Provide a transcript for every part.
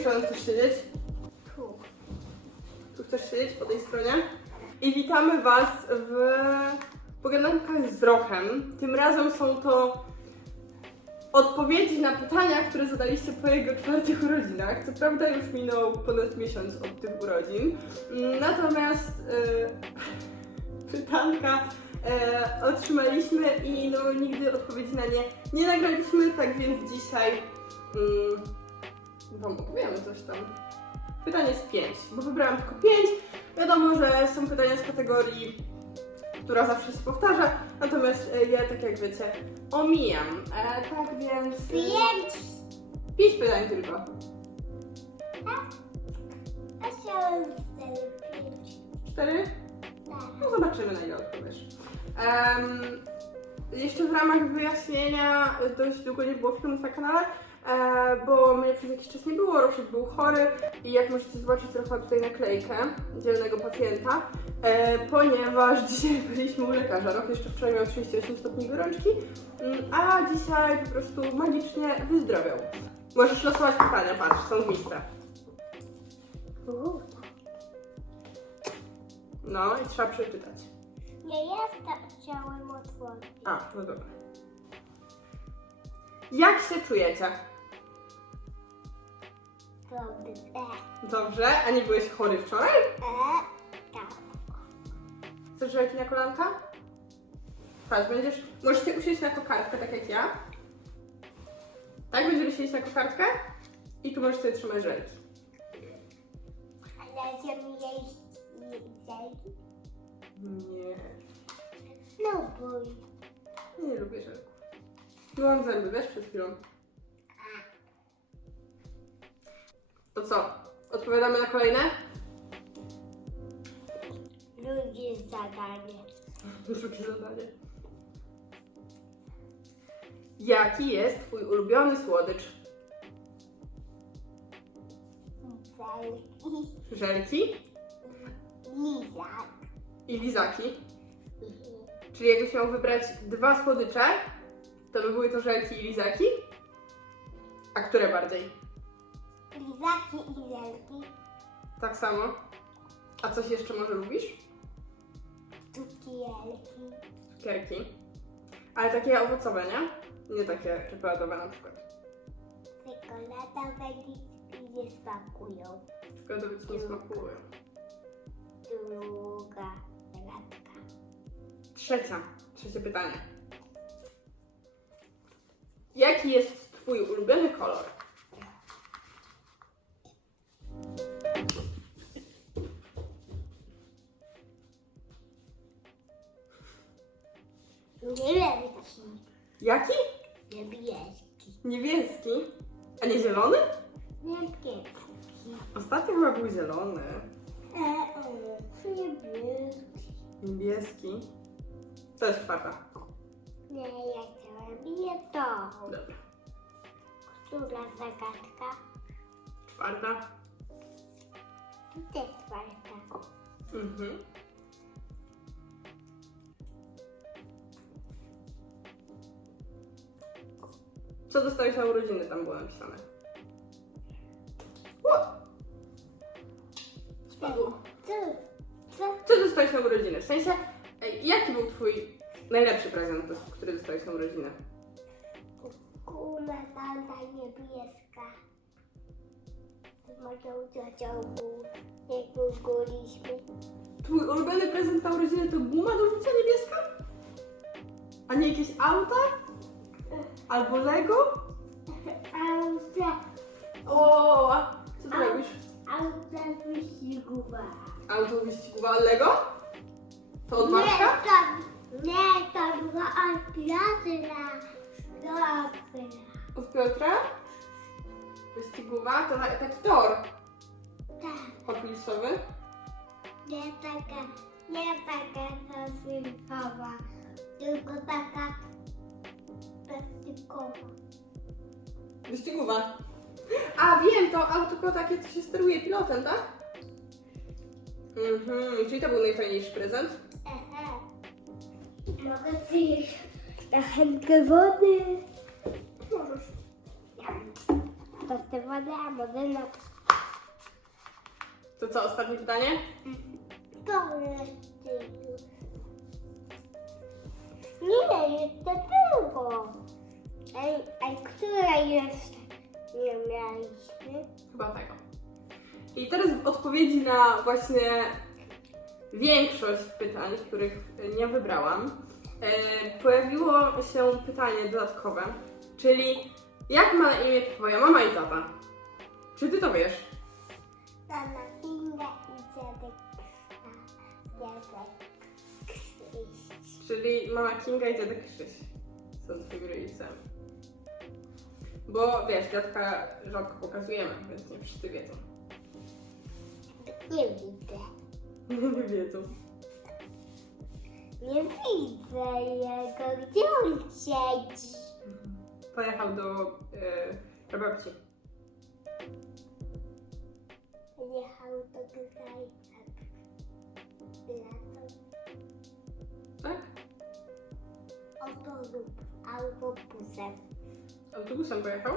strony chcesz siedzieć? Tu. Tu chcesz siedzieć po tej stronie? I witamy Was w Pogadankach z Rochem. Tym razem są to odpowiedzi na pytania, które zadaliście po jego czwartych urodzinach. Co prawda już minął ponad miesiąc od tych urodzin. Natomiast e, pytanka e, otrzymaliśmy i no, nigdy odpowiedzi na nie nie nagraliśmy, tak więc dzisiaj mm, Wam opowiemy coś tam. Pytanie jest 5, bo wybrałam tylko 5. Wiadomo, że są pytania z kategorii, która zawsze się powtarza, natomiast e, ja, tak jak wiecie, omijam. E, tak więc. e, Pięć. 5 pytań tylko. A chciałem wtedy pięć. 4? Tak. No zobaczymy na ile odpowiesz. Em, jeszcze w ramach wyjaśnienia, dość długo nie było filmów na kanale, bo mnie przez jakiś czas nie było, Roszek był chory i jak możecie zobaczyć, trochę tutaj naklejkę dzielnego pacjenta, e, ponieważ dzisiaj byliśmy u lekarza. Rok jeszcze wczoraj miał 38 stopni gorączki, mm, a dzisiaj po prostu magicznie wyzdrowiał. Możesz losować pytania, patrz, są w misce. No i trzeba przeczytać. Nie jestem chciałem otworzyć. A, no dobra. Jak się czujecie? Dobrze. Dobrze, a nie byłeś chory wczoraj? E, tak. Chcesz żelki na kolanka? Patrz, będziesz... Możesz się usiąść na kokardkę, tak jak ja. Tak, będziemy siedzieć na kokardkę i tu możesz sobie trzymać żelki. Ale chcemy jeść jedzenie? Nie, No bój. nie lubię żelków. Byłam zęby, wiesz, przed chwilą. To co? Odpowiadamy na kolejne? Drugie zadanie. Drugie zadanie. Jaki jest twój ulubiony słodycz? Żelki Lizak. i lizaki. Czyli jakbyś miał wybrać dwa słodycze, to by były to żelki i lizaki? A które bardziej? Lizaki i zelki. Tak samo. A coś jeszcze może lubisz? Cukierki. Cukierki. Ale takie owocowe, nie? Nie takie czekoladowe na przykład. Czekolada nic nie smakują. Czekoladowe ci nie smakują. Druga zagadka. Trzecia. Trzecie pytanie. Jaki jest twój ulubiony kolor? Jaki? Niebieski. Niebieski. A nie zielony? Niebieski. Ostatnio chyba był zielony. E, niebieski. Niebieski. To jest czwarta. Nie, ja nie to. Dobra. Która zagadka? Czwarta. To jest czwarta. Mhm. Co dostałeś na urodziny? Tam było napisane. O! Spadło. Co? Co? Co dostałeś na urodziny? W sensie, ej, jaki był twój najlepszy prezent, który dostałeś na urodziny? Kuma santa niebieska. Z moją ciocią jak guguliśmy. Twój ulubiony prezent na urodziny to guma do rzucia niebieska? A nie jakieś auta? Albo Lego? Auta, O, co ty robisz? auta wyścigowa. Auto wyścigowe Lego? To od Marka? Nie, to, nie, to była od Piotra. Dobra. Od Piotra? Wyścigowa? To na- taki tor Tak, Hot Wheelsowy? nie taka, nie taka zasypowa, tylko taka plastikowa. Wyścigowa. A, wiem, to auto takie, co się steruje pilotem, tak? Mhm, czyli to był najfajniejszy prezent? Ehe. Mogę zjeść na chętkę wody. Możesz. pastę wodę, a może na To co, ostatnie pytanie? to jeszcze. Nie, jeszcze było. Chyba tego. I teraz w odpowiedzi na właśnie większość pytań, których nie wybrałam, e, pojawiło się pytanie dodatkowe, czyli jak ma na imię twoja mama i tata? Czy ty to wiesz? Mama Kinga i. Dziadek Krzyś. Czyli mama Kinga i dziadek Krzyś są twoimi rodzicami. Bo wiesz, dziadka rzadko pokazujemy, więc nie wszyscy wiedzą. Nie widzę. Nie wiedzą. Nie widzę jego. Gdzie on siedzi? Pojechał do yy, babci. Jechał do. Latał Tak? autobus, autobusem. Autobusem pojechał?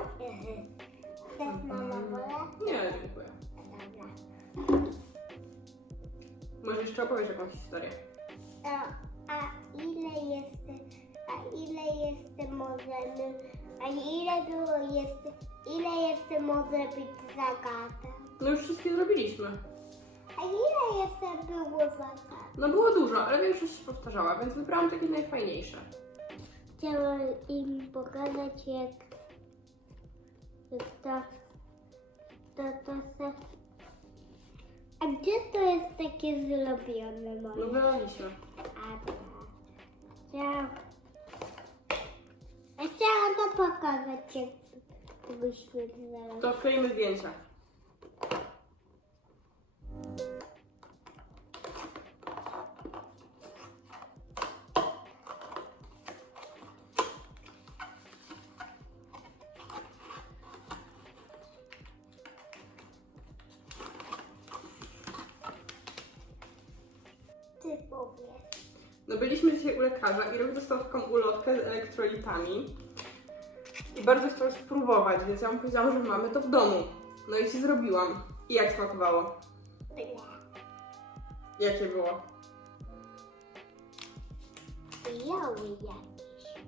Chcesz mama wolę? Nie, dziękuję. Dobra. Może jeszcze opowiesz jakąś historię. A, a ile jest, a ile jest możemy, a ile było jest, ile jeszcze może być zagadek? No już wszystkie zrobiliśmy. A ile jeszcze było zagadek? No było dużo, ale większość się powtarzała, więc wybrałam takie najfajniejsze. Chciałam im pokazać jak jak to, to, to se... A gdzie to jest takie zrobione No moje? wylaliśmy. A tak. Chciałam... Chciałam to pokazać jak byśmy. To wkleimy zdjęcia. No byliśmy dzisiaj u lekarza i Rok dostał taką ulotkę z elektrolitami. I bardzo chciał spróbować, więc ja mu powiedziałam, że mamy to w domu. No i ci zrobiłam. I jak smakowało? Jakie było? Biały jakiś.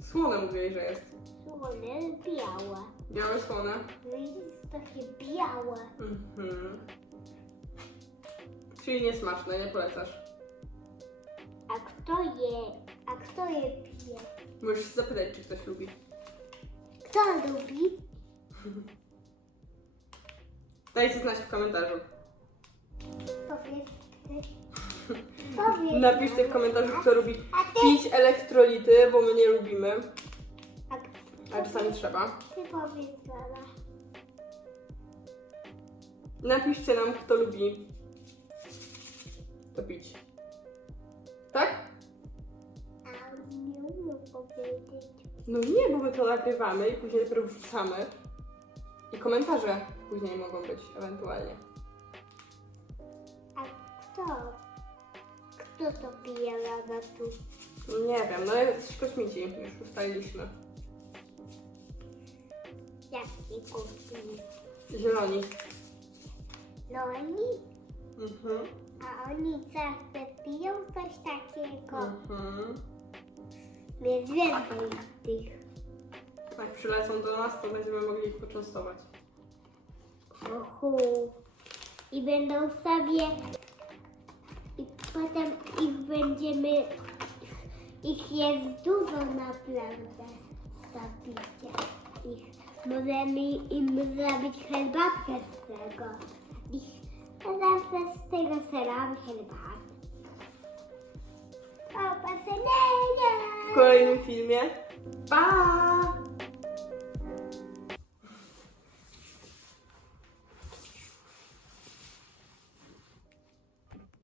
Słone mówiłeś, że jest. Słone, białe. Białe słone. No i jest takie białe. Mhm. Czyli niesmaczne, nie polecasz. Kto je, a kto je pije? Możesz się zapytać, czy ktoś lubi. Kto lubi? Dajcie znać w komentarzu. Powiedz. Napiszcie w komentarzu, kto lubi A ty, pić elektrolity, bo my nie lubimy, a a czasami trzeba. ty powiedz. Napiszcie nam, kto lubi to pić. Powiedzieć. No nie, bo my to nagrywamy i później dopiero wrzucamy. I komentarze później mogą być ewentualnie. A kto? Kto to pije lada tu? Nie wiem, no jest kosmici, już ustaliliśmy. Jaki kupi? Zieloni. No oni, Mhm. a oni zawsze piją coś takiego. Mhm. Więc więcej tych. Jak przylecą do nas, to będziemy mogli ich poczęstować. Uhu. I będą sobie i potem ich będziemy ich jest dużo naprawdę zabicia ich. Możemy im zrobić herbatkę z tego. Ich zawsze z tego seramy herbatę. Pasenenia! kolejnym filmie. Pa! É